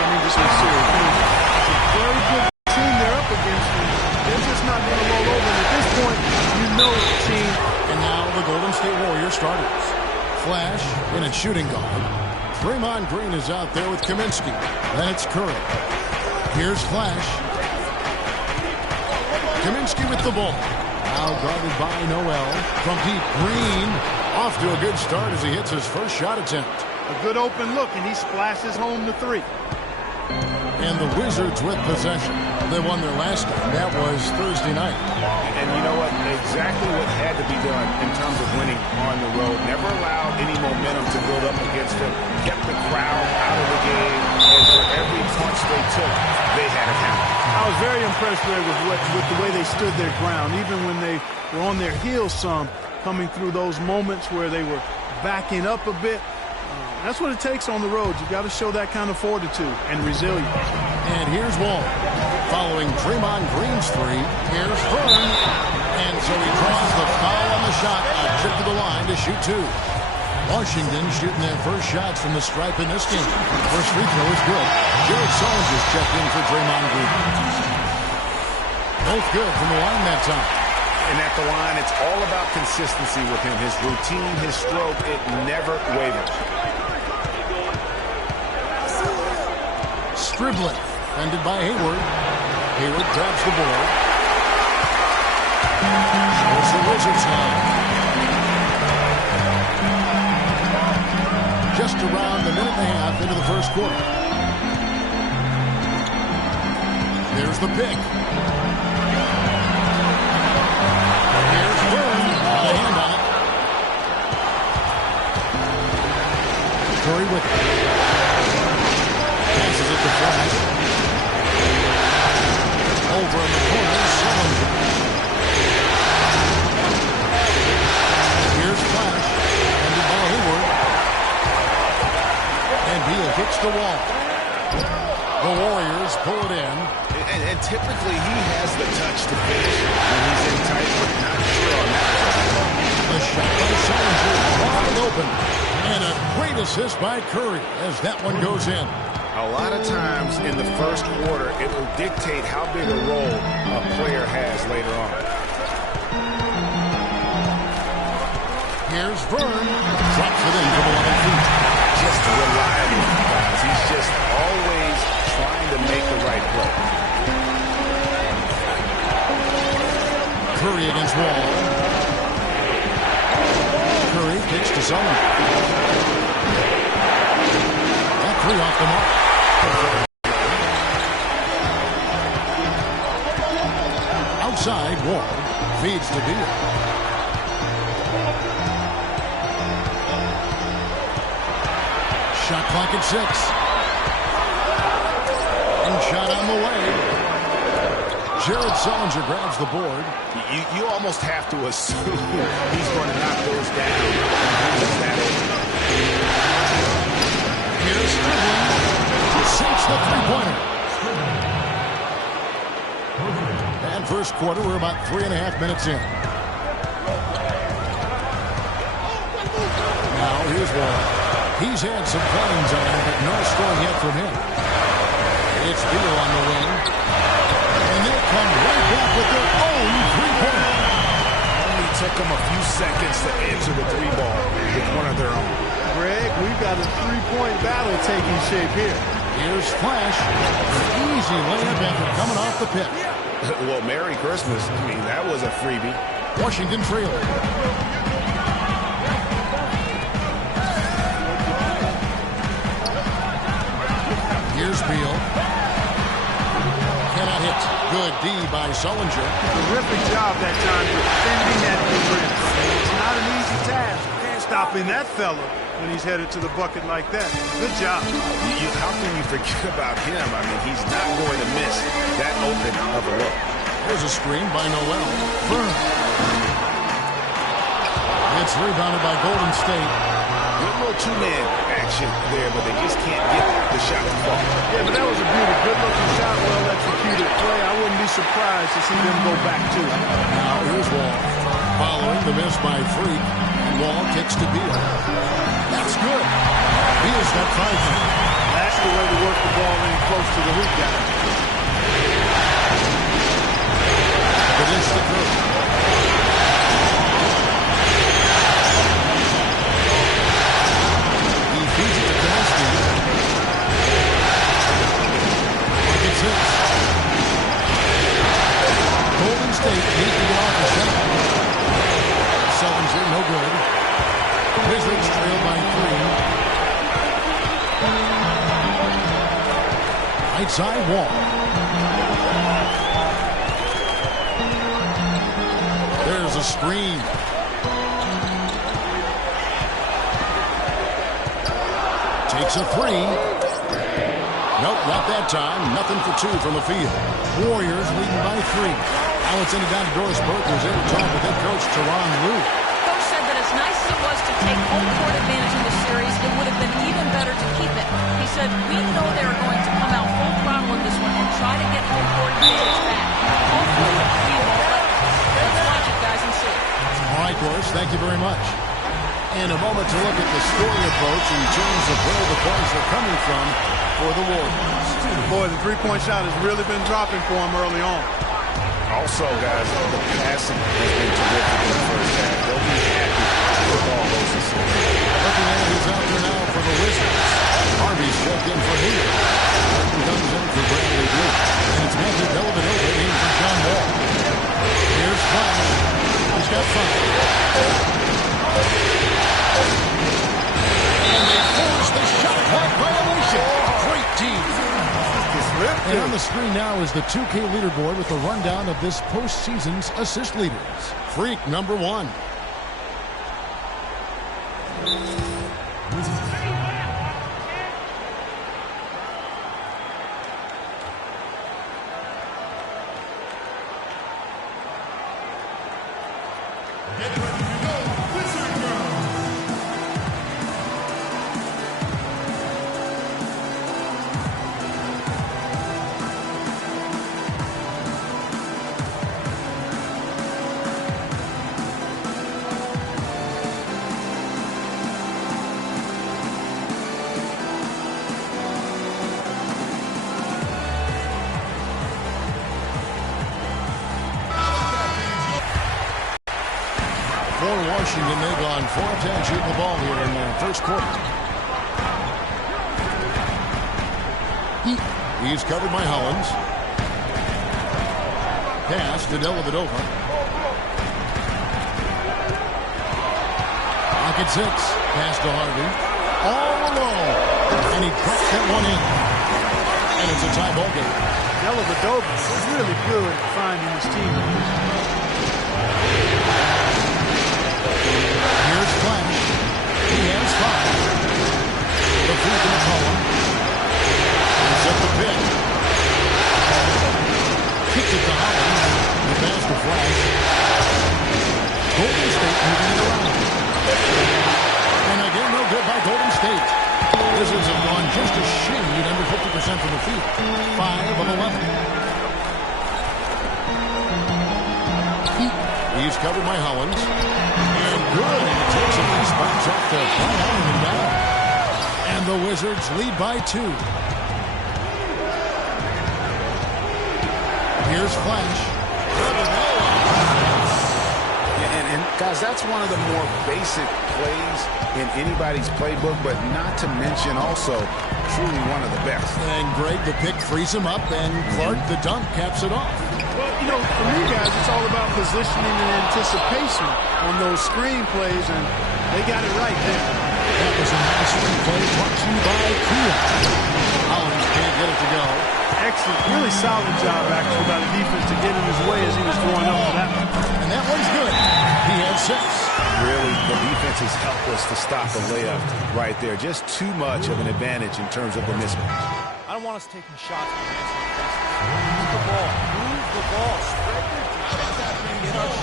I mean, just in serious danger. It's a very good team they're up against. They're just not going to roll over. And at this point, you know the team. And now the Golden State Warriors starters. Flash in a shooting guard. Draymond Green is out there with Kaminsky. Then it's Curry. Here's Flash. Kaminsky with the ball. Now guarded by Noel. From deep, Green off to a good start as he hits his first shot attempt. A good open look, and he splashes home the three. And the Wizards with possession. They won their last game. That was Thursday night. And you know what? Exactly what had to be done in terms of winning on the road. Never allowed any momentum to build up against them. Kept the crowd out of the game. And for every punch they took, they had it happen. I was very impressed, Greg, with the way they stood their ground, even when they were on their heels some, coming through those moments where they were backing up a bit. That's what it takes on the road. You've got to show that kind of fortitude and resilience. And here's Wall. Following Draymond Green's three, here's Hearn. And so he draws the foul on the shot. A trip to the line to shoot two. Washington shooting their first shots from the stripe in this game. First free throw is good. Jared Saunders checked in for Draymond Green. Both good from the line that time. And at the line, it's all about consistency with him. His routine, his stroke, it never wavers. Dribbling, ended by Hayward. Hayward grabs the ball. Shows the Wizards line. Just around a minute and a half into the first quarter. There's the pick. Here's Hearn. A hand on it. Curry with it. Passes it to Flash. Over in the corner, Sullinger. Here's Flash. Ended by Hayward. And Beal hits the wall. The Warriors pull it in. And typically he has the touch to finish when he's in tight, but not sure on that. The shot by Sullinger wide open. And a great assist by Curry as that one goes in. A lot of times in the first quarter, it will dictate how big a role a player has later on. Here's Vern. Drops it in from 11 feet. Just reliable, guys. He's just always trying to make the right play. Curry against Wall. Curry kicks to Sullinger. That three off the mark. Outside, Wall feeds to Beal. Shot clock at 6. And shot on the way. Jared Sullinger grabs the board. You almost have to assume he's going to knock those down. Here's dribbling. Sinks the three-pointer. And first quarter, we're about 3.5 minutes in. Now here's Wall. He's had some flames on him, but no score yet from him. It's Beal on the wing. And they come right back with their own three-pointer. Only took them a few seconds to answer the three ball with one of their own. Greg, we've got a three-point battle taking shape here. Here's Flash. An easy layup after coming off the pick. Well, Merry Christmas. I mean, that was a freebie. Washington trailing. Here's Beal. Cannot hit. Good D by Sullinger. Terrific job that time defending that rim. It's not an easy task. You can't stop in that fella when he's headed to the bucket like that. Good job. How can you forget about him? I mean, he's not going to miss that open of a look. There's a screen by Noel. Burn. It's rebounded by Golden State. Good little two-man action there, but they just can't get the shot to fall. Yeah, but that was a beauty. Good-looking shot, well-executed play. I wouldn't be surprised to see them go back to it. Now here's Wall. Following the miss by Freak. Wall kicks to Beal. That's good. Beal's got 5. That's the way to work the ball in close to the hoop guy. Against the group. He feeds it to Kowalski. Gets hit. Golden State needs to get off the shot. Sullinger, no good. Wizards trail by 3. Right side Wall. There's a screen. Takes a 3. Nope, not that time. Nothing for 2 from the field. Warriors leading by 3. Now it's down to Doris Burke, who's in to talk with head coach Teron Lue. Coach said that as nice as it was to take home court advantage in the series, it would have been even better to keep it. He said, we know they're going to come out full throttle in this one and try to get home court advantage back. Hopefully, we won't let them. Let's watch it, guys, and see. All right, Doris, thank you very much. In a moment to look at the scoring approach in terms of where the points are coming from for the Warriors. Boy, the three-point shot has really been dropping for him early on. Also, guys, the passing has been terrific in the first half. They'll be happy with all those assists. Looking at who's out there now for the Wizards. Harvey's checked in for Neal. Martin comes in for Bradley Beal. And it's Matthew Dellavedova in for John Wall. Here's Flash. He's got 5. And they force the shot clock violation. Great team. And on the screen now is the 2K leaderboard with a rundown of this postseason's assist leaders. Freak number 1. For Washington, they've gone 4 of 10 shooting the ball here in the first quarter. He's covered by Hollins. Pass to Dellavedova. Pocket 6. Pass to Harvey. All alone. And he puts that one in. And it's a tie ball game. Dellavedova is really good at finding his teammates. Here's Flash. He has 5. The feed to McCollum. He's up the pick. Kicks it to Hollins. The pass to Flash. Golden State moving it around. And again, no good by Golden State. Wizards have gone just a shade under 50% from the field. 5 of 11. He's covered by Hollins. And good. And it takes a nice bounce off the front arm and down. And the Wizards lead by 2. Here's Flash. And guys, that's one of the more basic plays in anybody's playbook, but not to mention also truly one of the best. And Greg, the pick frees him up, and Clark, the dunk, caps it off. Well, you know, for me, guys, it's all about positioning and anticipation on those screen plays, and they got it right there. That was a nice screen play brought to you by Kia. Hollins can't get it to go. Excellent, really solid job, actually, by the defense to get in his way as he was throwing up for that one. And that one's good. He has 6. Really, the defense is helpless to stop the layup right there. Just too much of an advantage in terms of the mismatch. I don't want us taking shots from move the ball. Move the ball. Spread your defense.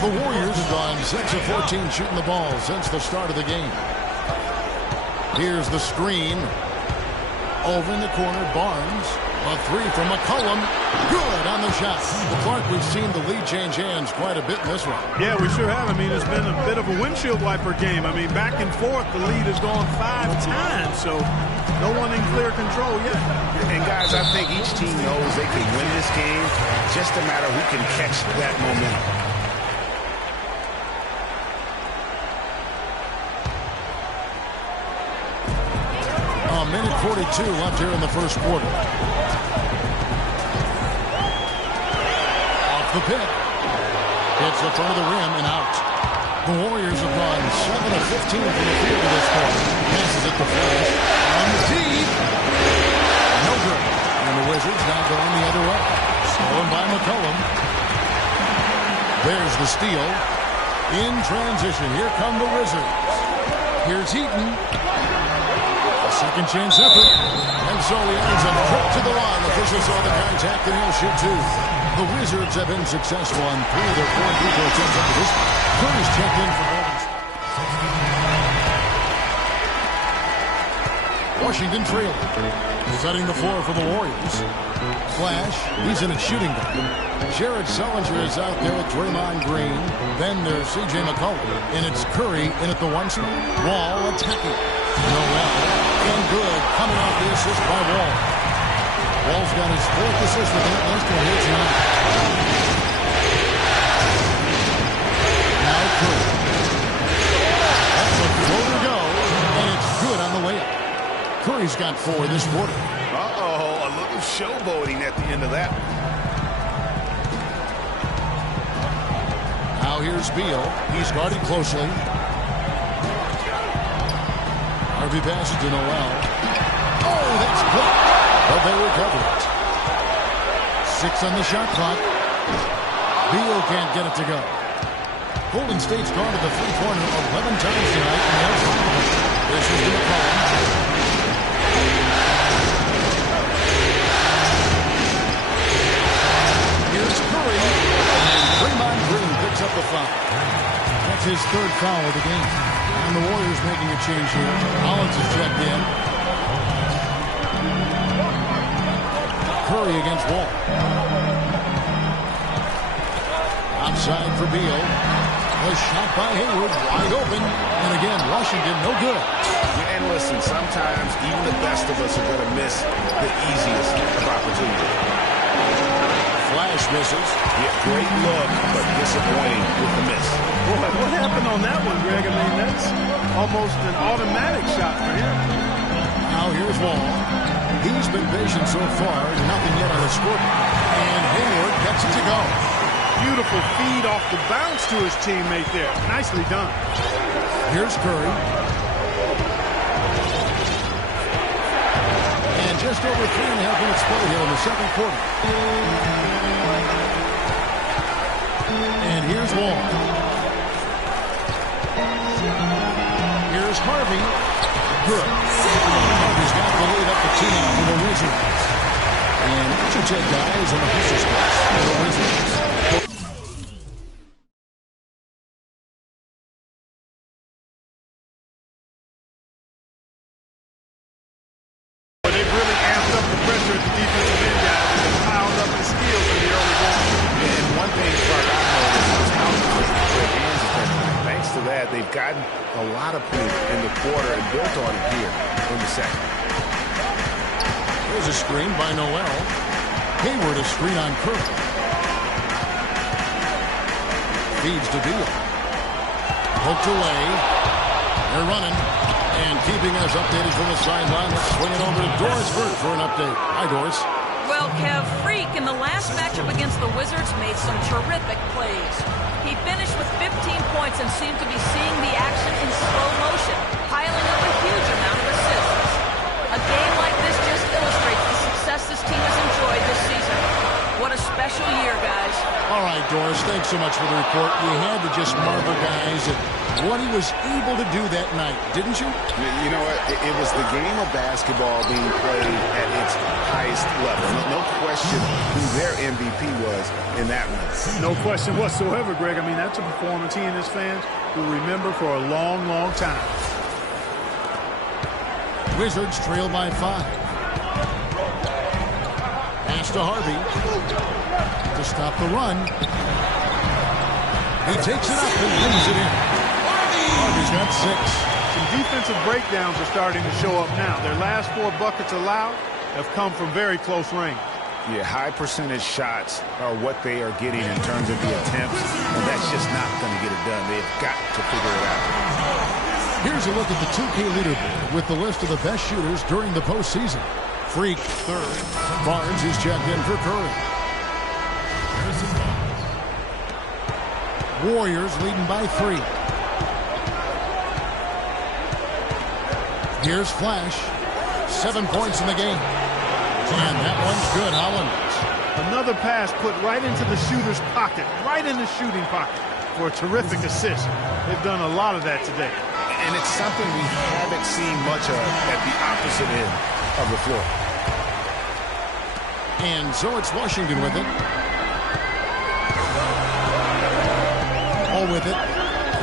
The Warriors have gone 6 of 14 shooting the ball since the start of the game. Here's the screen. Over in the corner, Barnes. A 3 from McCollum. Good on the shot. But Clark, we've seen the lead change hands quite a bit in this one. Yeah, we sure have. I mean, it's been a bit of a windshield wiper game. I mean, back and forth, the lead has gone 5 times, so no one in clear control yet. And guys, Guys, I think each team knows they can win this game. Just a matter who can catch that momentum. A minute 42 left here in the first quarter. Off the pick. Hits the front of the rim and out. The Warriors have gone 7 of 15 from the field at this point. Passes it to Flash. On the deep. No good. And the Wizards now going the other way. Stolen by McCollum. There's the steal. In transition. Here come the Wizards. Here's Heaton. A second chance effort. And so he ends up tripped to the line. Officials saw the contact and he'll shoot two. The Wizards have been successful on 3 of their 4 free throw attempts up to this point. Curry's checked in for Golden State. Washington trailing. Setting the floor for the Warriors. Flash, he's in a shooting guard. Jared Sullinger is out there with Draymond Green. Then there's C.J. McCollum. And it's Curry in at the 1 spot. Wall attacking. Noel. And good. Coming off the assist by Wall. Wall's got his 4th assist with that last one here tonight. Now Curry. That's a floater go. And it's good on the way up. Curry's got 4 this quarter. Uh-oh, a little showboating at the end of that. Now here's Beal. He's guarded closely. Harvey passes to Noel. Oh, that's blocked. But they recover it. 6 on the shot clock. Beal can't get it to go. Golden State's gone to the free corner 11 times tonight. This is the McCollum. Here's Curry. And Draymond Green picks up the foul. That's his 3rd foul of the game. And the Warriors making a change here. Hollins is checked in. Curry against Wall. Outside for Beal. A shot by Hayward, wide open. And again, Washington, no good. And listen, sometimes even the best of us are going to miss the easiest of opportunities. Flash misses. Yeah, great look, but disappointing with the miss. Boy, what happened on that one, Greg? I mean, that's almost an automatic shot for him. Now here's Wall. He's been patient so far, nothing yet on the scoreboard. And Hayward gets it to go. Beautiful feed off the bounce to his teammate there. Nicely done. Here's Curry. And just over 3.5 minutes play here in the second quarter. And here's Wall. Here's Harvey. Good. Harvey's got the lead up to 2 now for the Wizards. And what's your take, guys, on the official spots for the Wizards? They've really amped up the pressure at the defensive end, guys. They've piled up the steals in the early going. And one thing, Clark, I noticed is how quick their hands have been. Thanks to that, they've gotten a lot of points in the quarter and built on it here in the second. There's a screen by Noel. Hayward a screen on Curry. Feeds to Beal. Poked away. They're running. And keeping us updated from the sideline, let's swing it over to Doris Burke for an update. Hi, Doris. Well, Kev, Freak in the last matchup against the Wizards made some terrific plays. He finished with 15 points and seemed to be seeing the action in slow motion, piling up a huge amount of assists. A game like this just illustrates the success this team has enjoyed this season. What a special year, guys. All right, Doris, thanks so much for the report. You had to just marvel, guys, at what he was able to do that night, didn't you? You know what? It was the game of basketball being played at its highest level. No question who their MVP was in that one. No question whatsoever, Greg. I mean, that's a performance he and his fans will remember for a long, long time. Wizards trail by 5. Pass to Harvey to stop the run. He takes it up and brings it in. Harvey's got 6. Some defensive breakdowns are starting to show up now. Their last 4 buckets allowed have come from very close range. Yeah, high percentage shots are what they are getting in terms of the attempts, and that's just not going to get it done. They've got to figure it out. Here's a look at the 2K leaderboard with the list of the best shooters during the postseason. Freak third. Barnes is checked in for Curry. Warriors leading by 3. Here's Flash. 7 points in the game. And that one's good, Holland. Another pass put right into the shooter's pocket, right in the shooting pocket for a terrific assist. They've done a lot of that today. And it's something we haven't seen much of at the opposite end of the floor. And so it's Washington with it. All with it.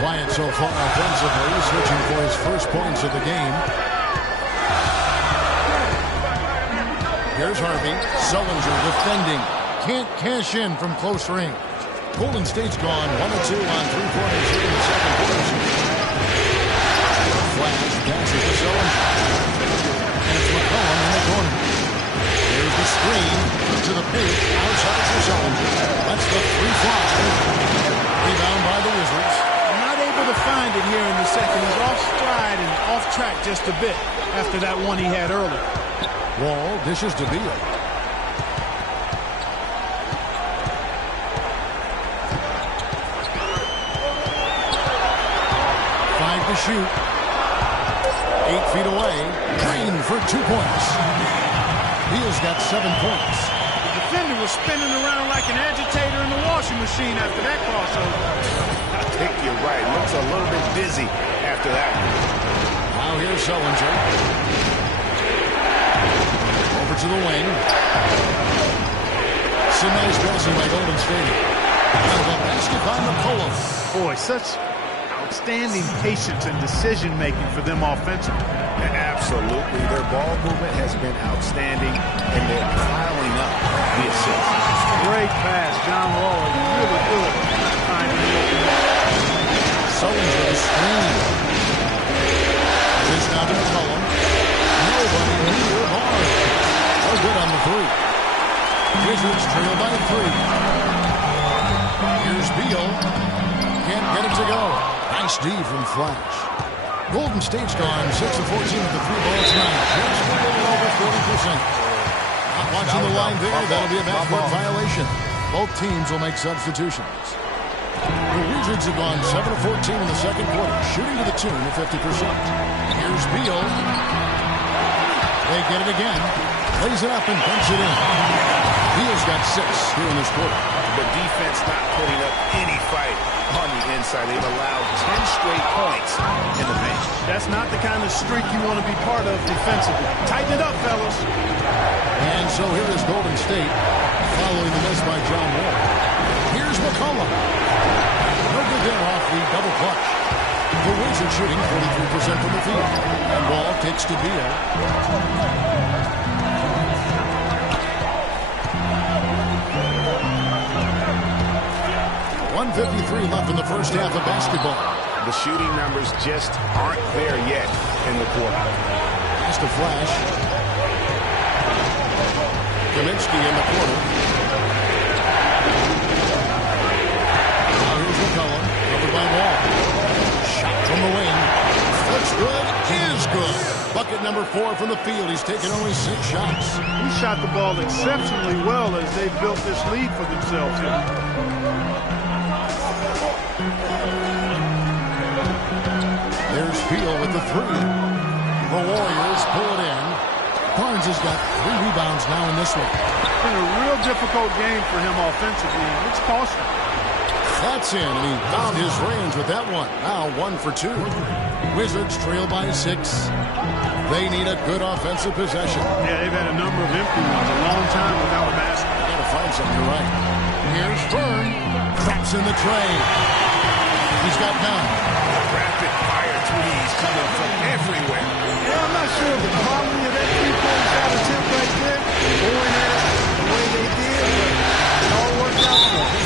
Quiet so far offensively, switching for his first points of the game. Here's Harvey. Sullinger defending. Can't cash in from close range. Golden State's gone 1 of 2 on three-pointers here in the second quarter. Flash passes to Sullinger. And it's McCollum in the corner. There's the screen to the paint outside for Sullinger. That's the 3-fly. Rebound by the Wizards. Not able to find it here in the second. He's off stride and off track just a bit after that one he had earlier. Wall dishes to Beal. 5 to shoot. 8 feet away. Green for 2 points. Beal's got 7 points. The defender was spinning around like an agitator in the washing machine after that crossover. I think you're right. Looks a little bit dizzy after that. Now here's Sullinger. Over to the wing. Some nice passing by Golden State. And the basket by McCollum. Boy, such outstanding patience and decision-making for them offensively. Absolutely. Their ball movement has been outstanding, and they're piling up the assists. Great pass. John Wall is really good. Sullinger the screen. This now to McCollum. Nobody near hard. Oh, good on the 3. Wizards trail by 3. Here's Beal. Can't get it to go. Nice D from Flash. Golden State's gone 6 of 14 with the 3 balls tonight. Just a little over 40%. Not watching the line there. That'll be a backcourt violation. Both teams will make substitutions. The Wizards have gone 7 of 14 in the second quarter, shooting to the tune of 50%. Here's Beal. They get it again. Lays it up and dumps it in. Beal's got 6 here in this quarter. The defense not putting up any fight on the inside. They've allowed 10 straight points in the paint. That's not the kind of streak you want to be part of defensively. Tighten it up, fellas. And so here is Golden State following the miss by John Wall. Here's McCollum. No good there off the double clutch. The Wizards shooting 43% from the field. And Wall kicks to Beal. 1:53 left in the first half of basketball. The shooting numbers just aren't there yet in the quarter. Pass to Flash. Kaminsky in the corner. Now here's McCollum. Covered by Wall. Shot from the wing. Looks good. Is good. Bucket number 4 from the field. He's taken only 6 shots. He shot the ball exceptionally well as they built this lead for themselves here. There's Beal with the 3. The Warriors pull it in. Barnes has got 3 rebounds now in this one. It's been a real difficult game for him offensively, and it's costing. That's in, and he found his range with that one. Now 1 for 2. Wizards trail by 6. They need a good offensive possession. Yeah, they've had a number of empty ones, a long time without a basket. They got to find something, you're right. Here's Fern. Traps in the tray. He's got 9. Rapid fire threes coming from everywhere. Yeah, I'm not sure of the quality of that 3-point shot attempt right there. Going at it the way they did, but it all worked out for them.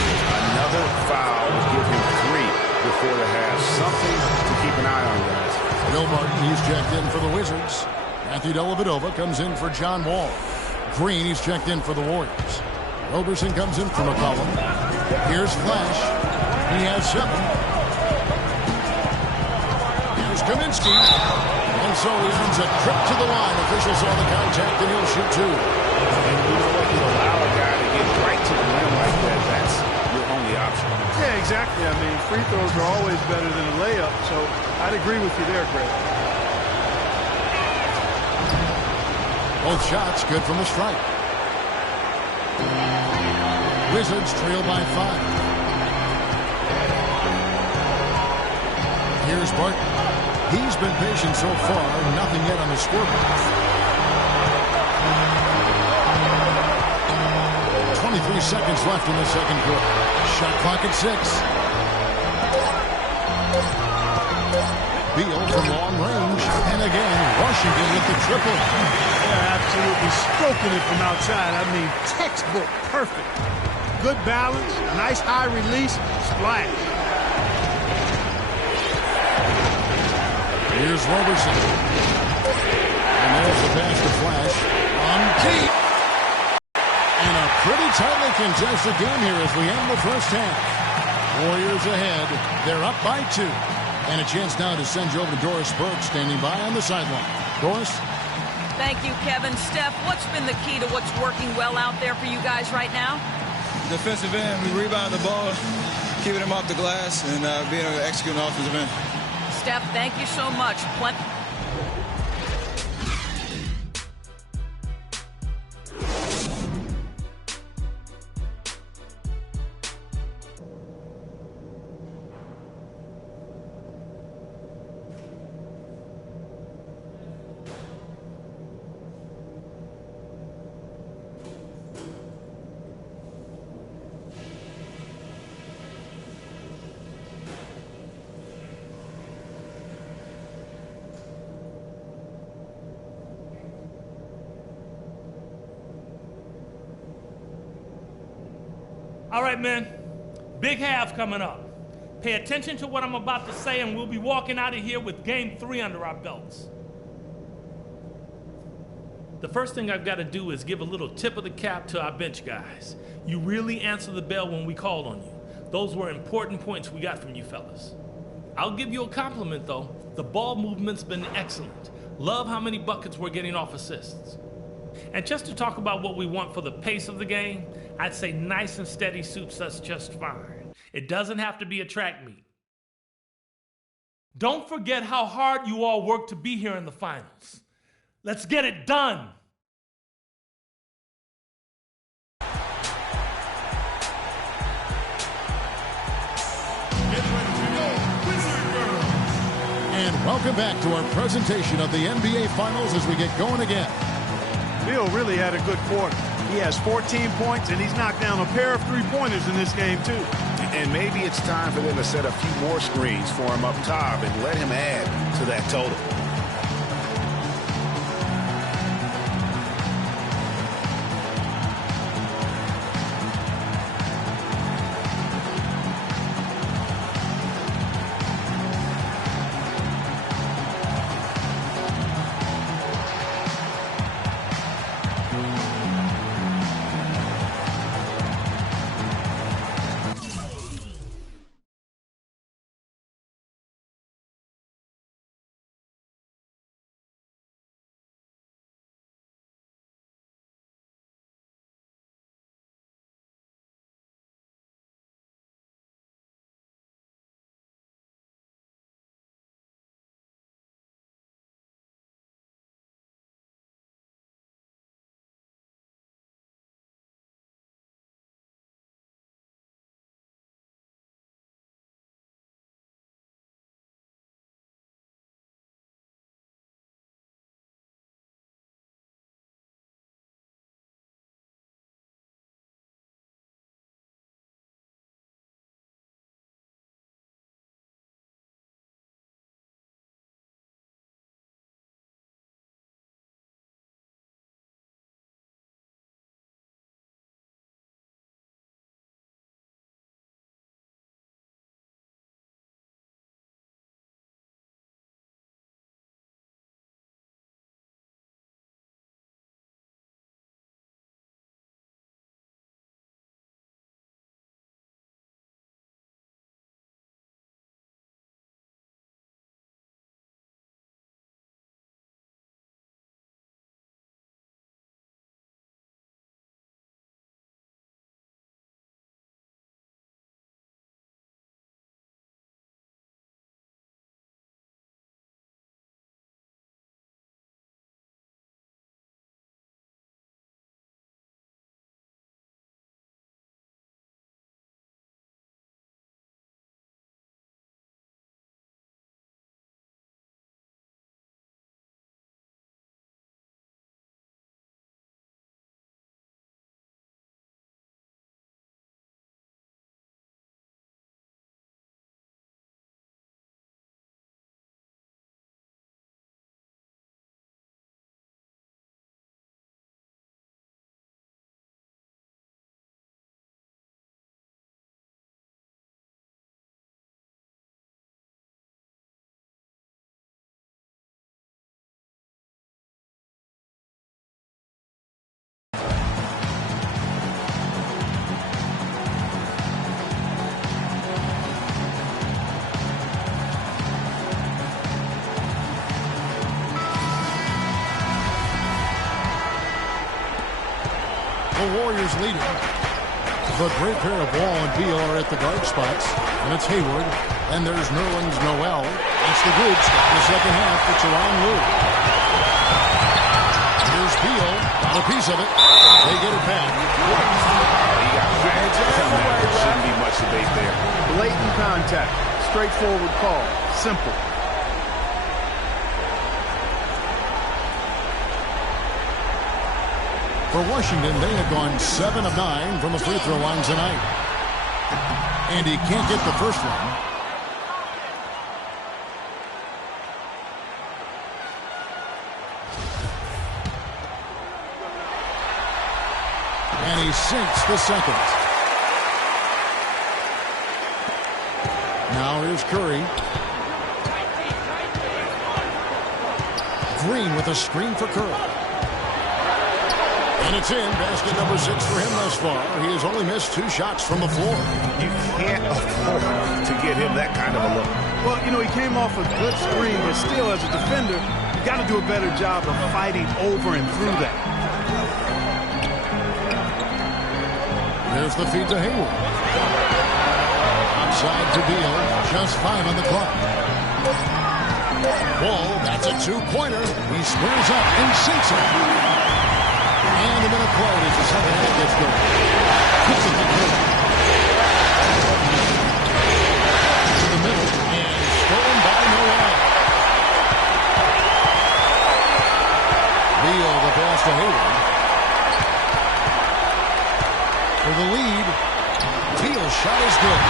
Another foul will give him 3 before the half. Something to keep an eye on, guys. Bill Martin, he's checked in for the Wizards. Matthew Dellavedova comes in for John Wall. Green, he's checked in for the Warriors. Roberson comes in from McCollum. Here's Flash. He has 7. Here's Kaminsky. And so he earns a trip to the line. Officials saw the contact, and he'll shoot 2. And you know what? You allow a guy to get right to the rim like that. That's your only option. Yeah, exactly. I mean, free throws are always better than a layup, so I'd agree with you there, Greg. Both shots good from the strike. Wizards trail by 5. Here's Barton. He's been patient so far. Nothing yet on the scoreboard. 23 seconds left in the second quarter. Shot clock at 6. Beal from long range. And again, Washington with the triple. Yeah, absolutely stroking it from outside. I mean, textbook perfect. Good balance, nice high release, splash. Here's Roberson. And there's the pass to Flash. On deep. And a pretty tightly contested game here as we end the first half. Warriors ahead. They're up by 2. And a chance now to send you over to Doris Burke standing by on the sideline. Doris? Thank you, Kevin. Steph, what's been the key to what's working well out there for you guys right now? Defensive end. We rebound the ball, keeping them off the glass, and being able to execute an offensive end. Steph, thank you so much. All right, men, big half coming up. Pay attention to what I'm about to say, and we'll be walking out of here with game 3 under our belts. The first thing I've got to do is give a little tip of the cap to our bench guys. You really answered the bell when we called on you. Those were important points we got from you fellas. I'll give you a compliment, though. The ball movement's been excellent. Love how many buckets we're getting off assists. And just to talk about what we want for the pace of the game, I'd say nice and steady suits us just fine. It doesn't have to be a track meet. Don't forget how hard you all worked to be here in the finals. Let's get it done. And welcome back to our presentation of the NBA Finals as we get going again. Beal really had a good quarter. He has 14 points, and he's knocked down a pair of three-pointers in this game, too. And maybe it's time for them to set a few more screens for him up top and let him add to that total. The Warriors lead it. The great pair of Wall and Beal are at the guard spots. And it's Hayward. And there's Nerlens Noel. That's the good start in the second half for Tyronn Lue. Here's Beal. Got a piece of it. They get it back. He got bagged from that. There shouldn't be much debate there. Blatant contact. Straightforward call. Simple. For Washington, they had gone 7 of 9 from the free throw line tonight. And he can't get the first one. And he sinks the second. Now here's Curry. Green with a screen for Curry. And it's in. Basket number 6 for him thus far. He has only missed 2 shots from the floor. You can't afford to get him that kind of a look. Well, you know, he came off a good screen, but still, as a defender, you got to do a better job of fighting over and through that. There's the feed to Hayward. Outside to Beal. Just 5 on the clock. Wall, that's a 2-pointer. He squares up and sinks it. And a minute played as the second half gets going. Puts it to Curry. To the middle and stolen by Noel. Beal the pass to Hayward. For the lead. Beal's shot is good.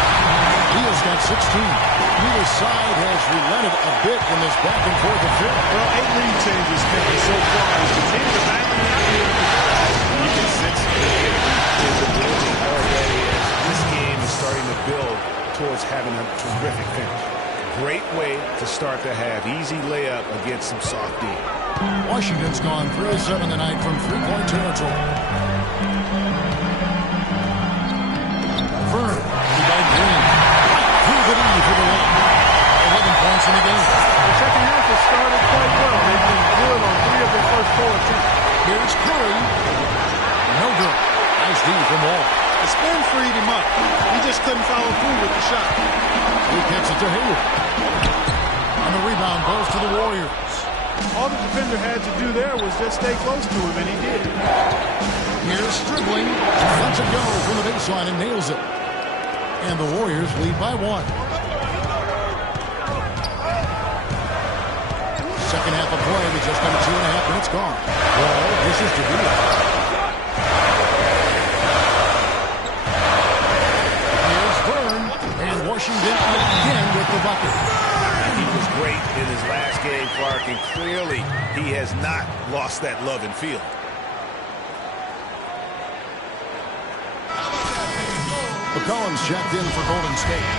Beal's got 16. Neither side has relented a bit in this back and forth affair. Well, 8 lead changes so far. Continue to back me out here. You can sense the energy in the building already as this game is starting to build towards having a terrific finish. Great way to start the half. Easy layup against some soft D. Washington's gone 3 of 7 tonight from three-point territory. Vern, by Green. Through the knee for the win. 11 points in the game. The second half has started quite well. They've been good on 3 of their first 4 attempts. Here's Curry. No good. Nice D from Wall. The spin freed him up. He just couldn't follow through with the shot. He gets it to Hayward. And the rebound goes to the Warriors. All the defender had to do there was just stay close to him, and he did. Here's Stribling. Lets it go from the baseline and nails it. And the Warriors lead by 1. Second half of play with just under 2.5 minutes gone. Well, this is to Beal. Here's Vern. And Washington again with the bucket. He was great in his last game, Clark, and clearly he has not lost that love and feel. McCollum's checked in for Golden State.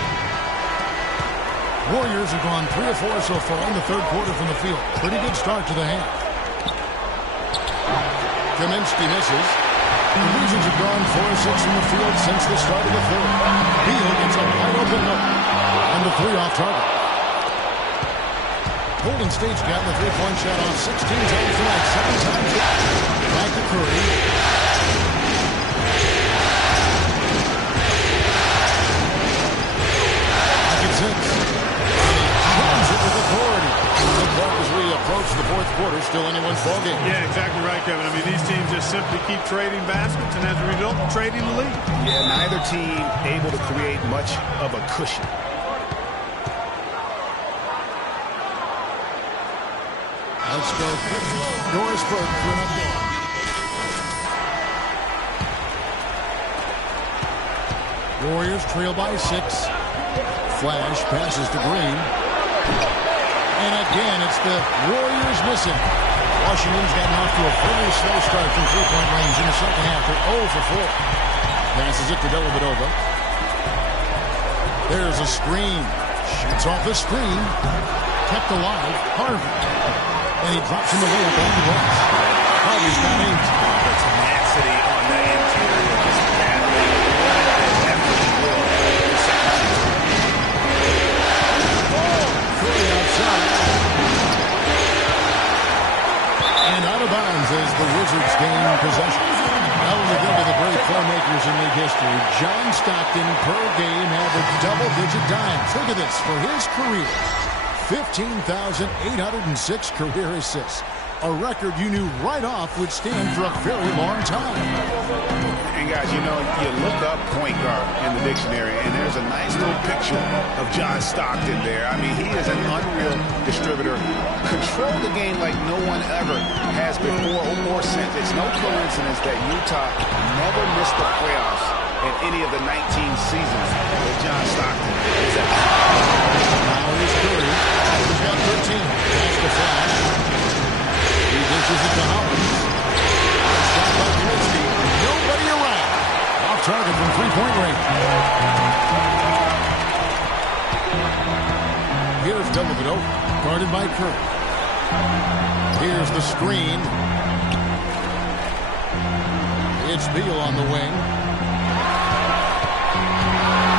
Warriors have gone 3 of 4 so far in the third quarter from the field. Pretty good start to the half. Kaminsky misses. The Wizards have gone 4 of 6 from the field since the start of the third. Beal gets a wide open look. And the 3 off target. Golden State's gotten the 3-point shot off 16 times tonight, 7 times. Back to Curry. Runs it with authority. As we approach the fourth quarter, still anyone's ballgame. Yeah, exactly right, Kevin. I mean, these teams just simply keep trading baskets, and as a result, trading the lead. Yeah, neither team able to create much of a cushion. Let's go. Doris Burke for an update. Warriors trail by 6. Flash passes to Green. And again, it's the Warriors missing. Washington's gotten off to a very slow start from three-point range in the second half. They're 0 for 4. Passes it to Dellavedova. There's a screen. Shoots off the screen. Kept alive. Harvey. And he drops him away up on the glass. Harvey's got 8. The tenacity on the interior, just battling every will. Curry outside. And out of bounds as the Wizards gain possession. Now when we go to the Warriors in league history. John Stockton per game averaged double-digit dimes. Look at this. For his career, 15,806 career assists. A record you knew right off would stand for a very long time. And guys, you know, you look up point guard in the dictionary, and there's a nice little picture of John Stockton there. I mean, he is an unreal distributor. Control the game like no one ever has before or since. It's no coincidence that Utah never missed the playoffs in any of the 19 seasons that John Stockton is at. Now here's Curry. He's got 13. That's the flash. He dishes it to Hollins. Shot by Kaminsky. Nobody around. Off target from three-point range. Here's Dellavedova, guarded by Curry. Here's the screen. It's Beal on the wing.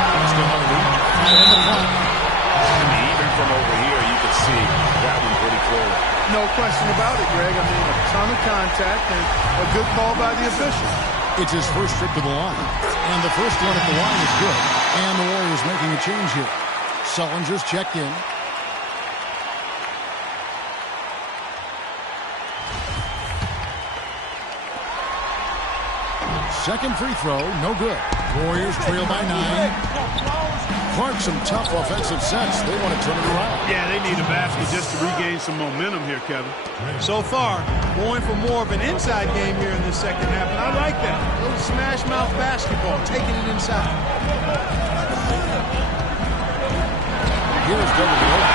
Pass to Harvey. Right on the front. Even from over here, you can see that one pretty clearly. No question about it, Greg. I mean, a ton of contact and a good call by the official. It's his first trip to the line. And the first one at the line is good. And the Warriors making a change here. Sullinger's checked in. Second free throw, no good. Warriors trail by 9. Clark, some tough offensive sets. They want to turn it around. Yeah, they need a basket just to regain some momentum here, Kevin. So far, going for more of an inside game here in the second half, and I like that. A little smash mouth basketball, taking it inside. Here's Dellavedova.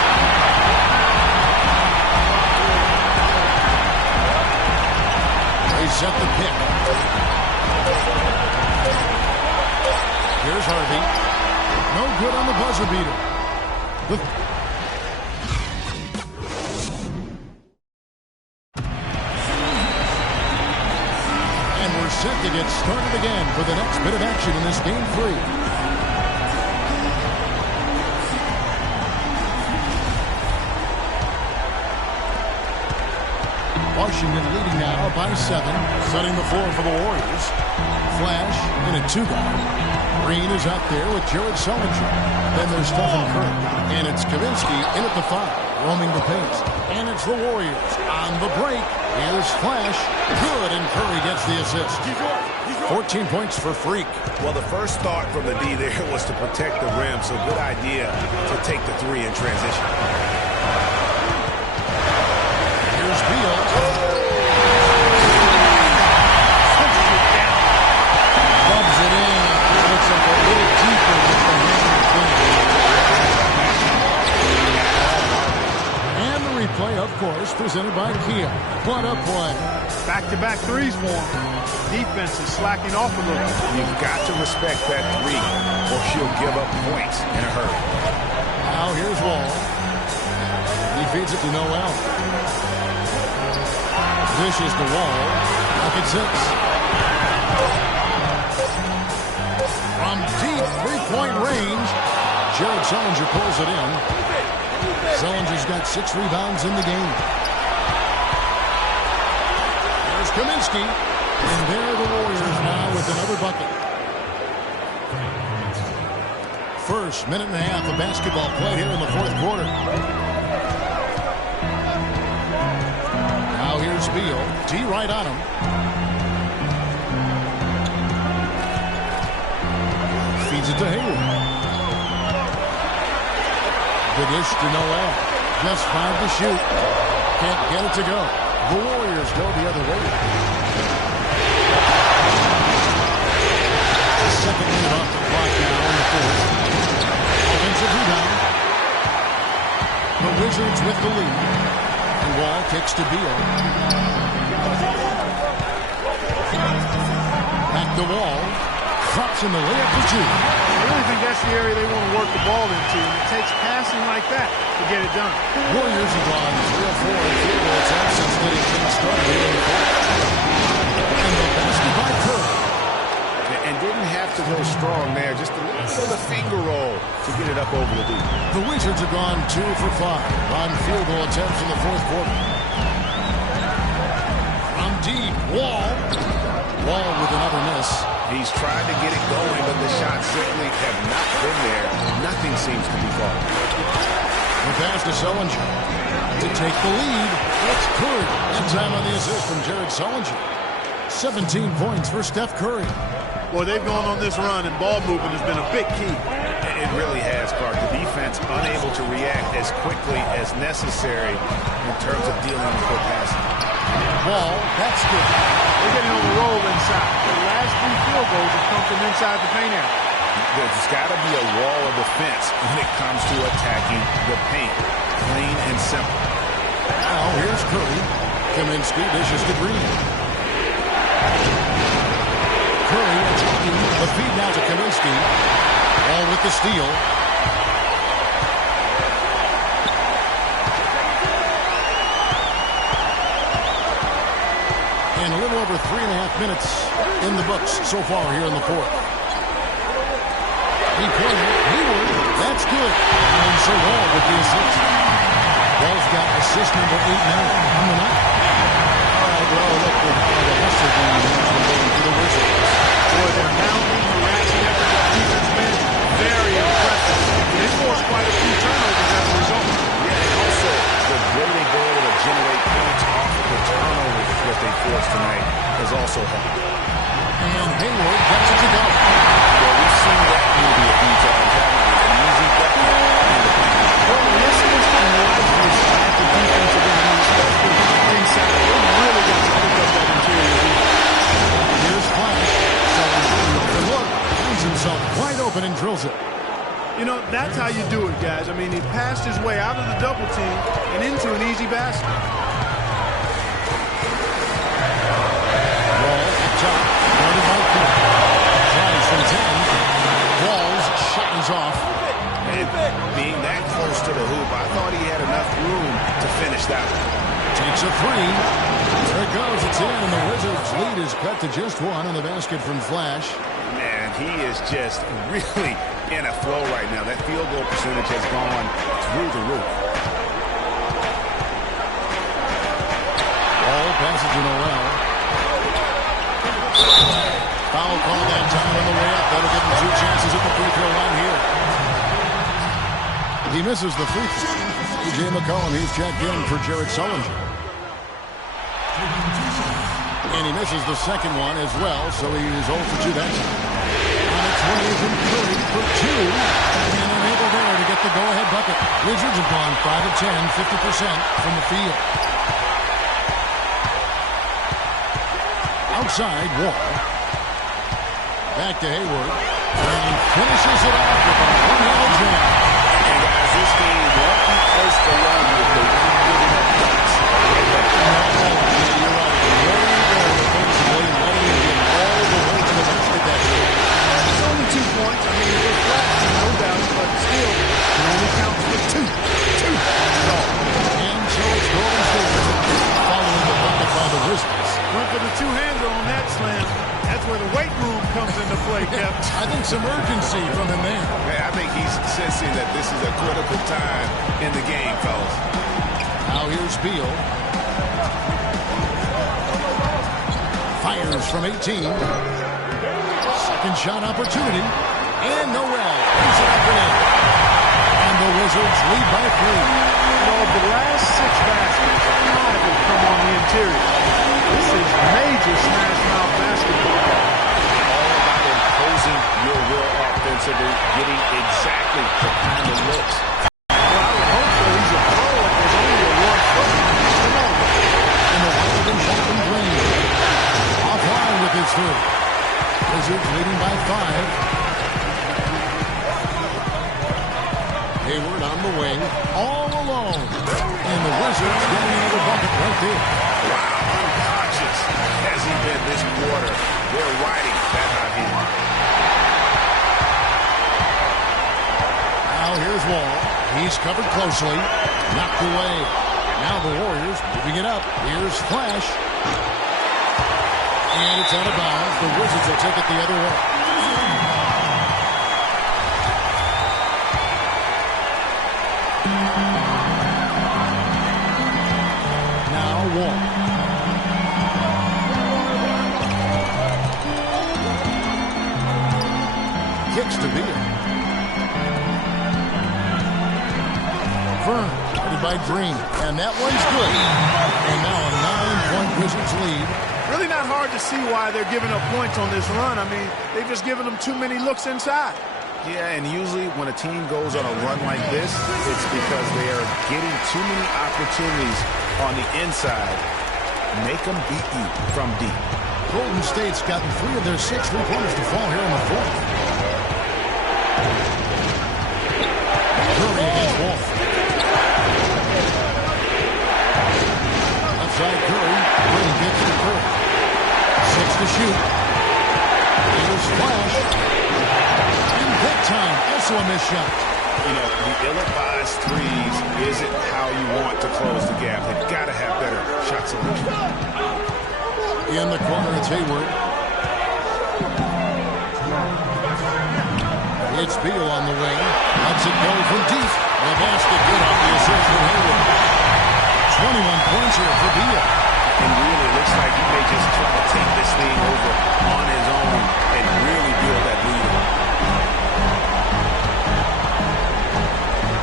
They set the pick. Here's Harvey. No good on the buzzer beater. And we're set to get started again for the next bit of action in this game 3. Washington leading now by 7, setting the floor for the Warriors. Flash in a 2-guard. Green is out there with Jared Sullinger. Then there's Stephen Curry. And it's Kaminsky in at the 5, roaming the pace. And it's the Warriors on the break. Here's Flash. Good, and Curry gets the assist. 14 points for Freak. Well, the first thought from the D there was to protect the rim, so good idea to take the 3 in transition. Here's Beal. Rubs it in. Looks like a little deeper with the hand. And the replay, of course, presented by Kia. What a play. Back-to-back threes for him. Defense is slacking off a little. You've got to respect that 3, or she'll give up points in a hurry. Now here's Wall. He feeds it to Noel. Dishes to Wall. Pocket 6. From deep three-point range, Jared Sullinger pulls it in. Sullinger's got 6 rebounds in the game. There's Kaminsky. And there are the Warriors now with another bucket. First minute and a half of basketball played here in the fourth quarter. Now here's Beal. D right on him. Feeds it to Hayward. The dish to Noel. Just 5 to shoot. Can't get it to go. The Warriors go the other way. Second minute off the clock now in the fourth. Offensive rebound. The Wizards with the lead. And Wall kicks to Beal. Back to Wall. Drops in the layup for 2. I really think that's the area they want to work the ball into. And it takes passing like that to get it done. Warriors have gone 3 of 4 in field goal attempts since getting things started here in the fourth. And the basket by Curry. And didn't have to go strong there. Just a little bit of a finger roll to get it up over the deep. The Wizards have gone 2 for 5 on field goal attempts in the fourth quarter. From deep, Wall with another miss. He He's tried to get it going, but the shots simply have not been there. Nothing seems to be falling. The pass to Sullinger to take the lead. It's Curry. And time on the assist from Jared Sullinger. 17 points for Steph Curry. Boy, they've gone on this run, and ball movement has been a big key. It really has, Clark. The defense unable to react as quickly as necessary in terms of dealing with their passing. Ball, that's good. They're getting on the roll inside. The last 3 field goals have come from inside the paint area. There's got to be a wall of defense when it comes to attacking the paint. Plain and simple. Now here's Curry. Kaminsky dishes to Green. Curry attacking. The feed now to Kaminsky. All with the steal. And a little over 3.5 minutes in the books so far here in the fourth. He pointed. Hayward. That's good. And so Wall with the assist. Wall's got assist number 8 now on the night. All right, well, look at the hustle game has been going to the Wizards. Boy, their mounting, harassing effort at the defense bench, very impressive. They forced quite a few turnovers as a result. Yeah, and also the way they go able to generate points off of the turnovers that they forced tonight has also helped. And Hayward gets it to go. Well, we've seen that movie a few times, haven't we? An easy bucket in the paint. Well, this is the likeness at the defensive end, especially inside. They really got to pick up that interior defense. Here's Flash. Open look. Finds himself wide open and drills it. You know, that's how you do it, guys. I mean, he passed his way out of the double team and into an easy basket. Wall at top. Guarded by Curry. Tries from 10. Wall's shot is off. And being that close to the hoop, I thought he had enough room to finish that one. Takes a 3. There it goes. It's in, and the Wizards' lead is cut to just 1 on the basket from Flash. Man, he is just really in a flow right now. That field goal percentage has gone through the roof. Ball passes to Noel. Foul call that time on the way up. That'll give him 2 chances at the free throw line here. He misses the free throw. J. McCollum, he's checked in for Jared Sullinger. And he misses the second one as well, so he is 0 for 2 that time. On its way from Curry for 2. And unable there to get the go-ahead bucket. Wizards have gone 5 of 10, 50% from the field. Outside, Wall. Back to Hayward. And he finishes it off with a one-handed jam. And guys, this game won't be close to long if they keep giving up points. You're right. Very well defensively, letting him get all the way to the basket that game. It's only 2 points. I mean, it was flashy, no doubt, but still, it only counts for 2. 2. And so it's Golden State following the bucket by the Wizards. Went for the two-hander on that slam. That's where the weight room comes into play, Kev. I think some urgency from him there. I think he's sensing that this is a critical time in the game, fellas. Now here's Beal. Fires from 18. Second shot opportunity. And Noel lays it up and in. And the Wizards lead by 3. You know, the last 6 baskets, 5 have come on the interior. This is major smash-mouth basketball. All about imposing your will offensively, getting exactly the kind of looks. Well, I would hope so. He's a pro and there's only a 1 foot. Come on. And the Washington shot from Green. Offline with his 3. Wizards leading by 5. Hayward on the wing, all alone. And the Wizards getting another bucket right there. Wow, unconscious has he been this quarter. They're riding that hot hand. Now here's Wall. He's covered closely. Knocked away. Now the Warriors moving it up. Here's Flash. And it's out of bounds. The Wizards will take it the other way. Now Wall. kicks to Beal. Vern, guarded by Green. And that one's good. And now a 9-point Wizards lead. Really not hard to see why they're giving up points on this run. I mean, they've just given them too many looks inside. Yeah, and usually when a team goes on a run like this, it's because they are getting too many opportunities on the inside. Make them beat you from deep. Golden State's gotten 3 of their 6 3-pointers to fall here in the fourth. Curry against Wall. Outside Curry. Green gets to Curry. 6 to shoot. Here's Flash. In big time. Also a missed shot. You know, the ill-advised threes isn't how you want to close the gap. They've got to have better shot selection. In the corner, it's Hayward. It's Beal on the wing. Lets it go from deep. The basket good off the assist from Hayward. 21 points here for Beal. And really, it looks like he may just try to take this thing over on his own and really build that lead.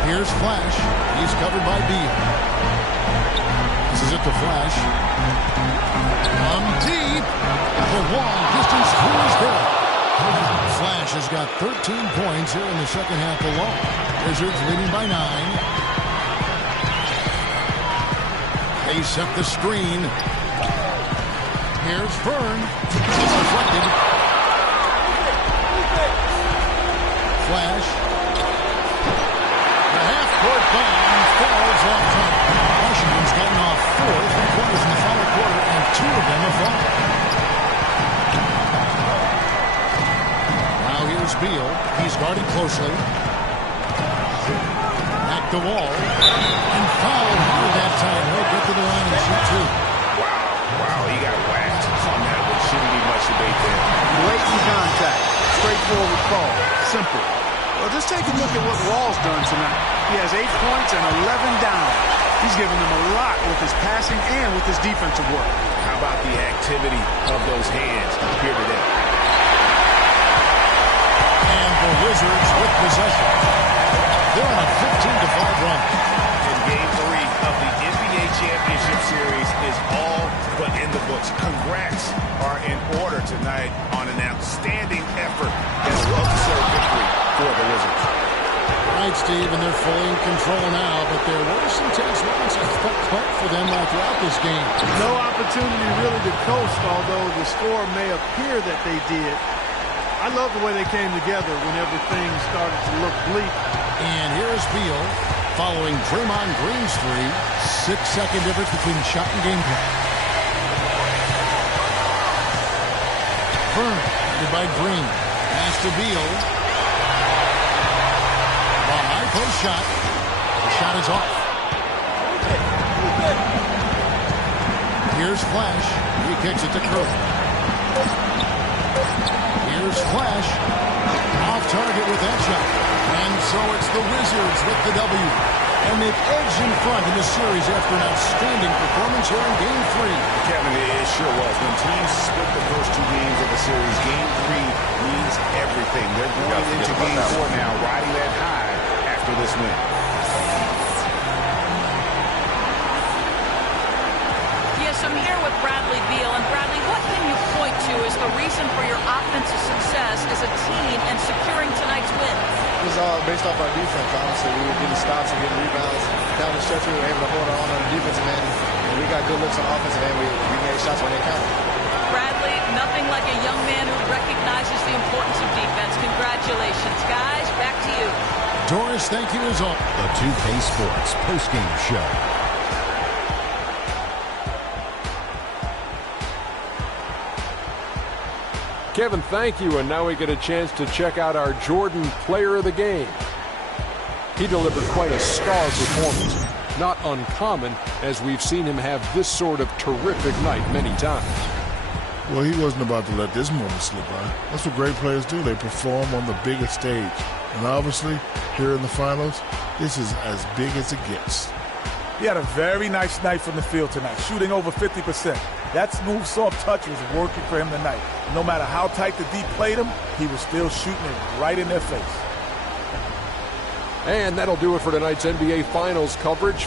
Here's Flash. He's covered by Beal. This is it to Flash. From deep. The long distance three is good. Flash has got 13 points here in the second half alone. Wizards leading by 9. They set the screen. Here's Vern. It's deflected. Flash. The half-court bomb falls off top. Washington's gotten off 4 3-pointers in the final quarter, and 2 of them have fallen. Now here's Beal. He's guarded closely. Back the wall. And fouled here that time. He'll get to the line and shoot 2. Wow, he got whacked on that one. Shouldn't be much debate there. Blatant contact. Straightforward call. Simple. Well, just take a look at what Wall's done tonight. He has 8 points and 11 down. He's given them a lot with his passing and with his defensive work. How about the activity of those hands here today? And the Wizards with possession. They're on a 15-5 run. And Game 3 of the NBA Championship Series is all but in the books. Congrats are in order tonight on an outstanding effort and a well-deserved victory for the Wizards. Right, Steve, and they're fully in control now, but there were some tense moments for them throughout this game. No opportunity really to coast, although the score may appear that they did. I love the way they came together whenever things started to look bleak. And here's Beal following Draymond Green's 3. 6-second difference between shot and game plan. Vern, by Green. Pass to Beal. A high post shot. The shot is off. Here's Flash. He kicks it to Curry. Here's Flash. Off target with that shot. And so it's the Wizards with the W. And they've edged in front in the series after an outstanding performance here in Game 3. Kevin, it sure was. When teams split the first 2 games of the series, Game 3 means everything. They're going into Game 4 now, riding that high after this win. Yes, I'm here with Bradley Beal. And Bradley, what can you point to as the reason for your offensive success as a team and securing tonight's win? It was all based off our defense, honestly. We were getting stops and getting rebounds. Down the stretch, we were able to hold on the defensive end. And we got good looks on offensive end. We made shots when they counted. Bradley, nothing like a young man who recognizes the importance of defense. Congratulations. Guys, back to you. Doris, thank you as always. The 2K Sports postgame show. Kevin, thank you, and now we get a chance to check out our Jordan Player of the Game. He delivered quite a star performance, not uncommon as we've seen him have this sort of terrific night many times. Well, he wasn't about to let this moment slip by. That's what great players do. They perform on the biggest stage. And obviously, here in the finals, this is as big as it gets. He had a very nice night from the field tonight, shooting over 50%. That smooth, soft touch was working for him tonight. No matter how tight the deep played him, he was still shooting it right in their face. And that'll do it for tonight's NBA Finals coverage.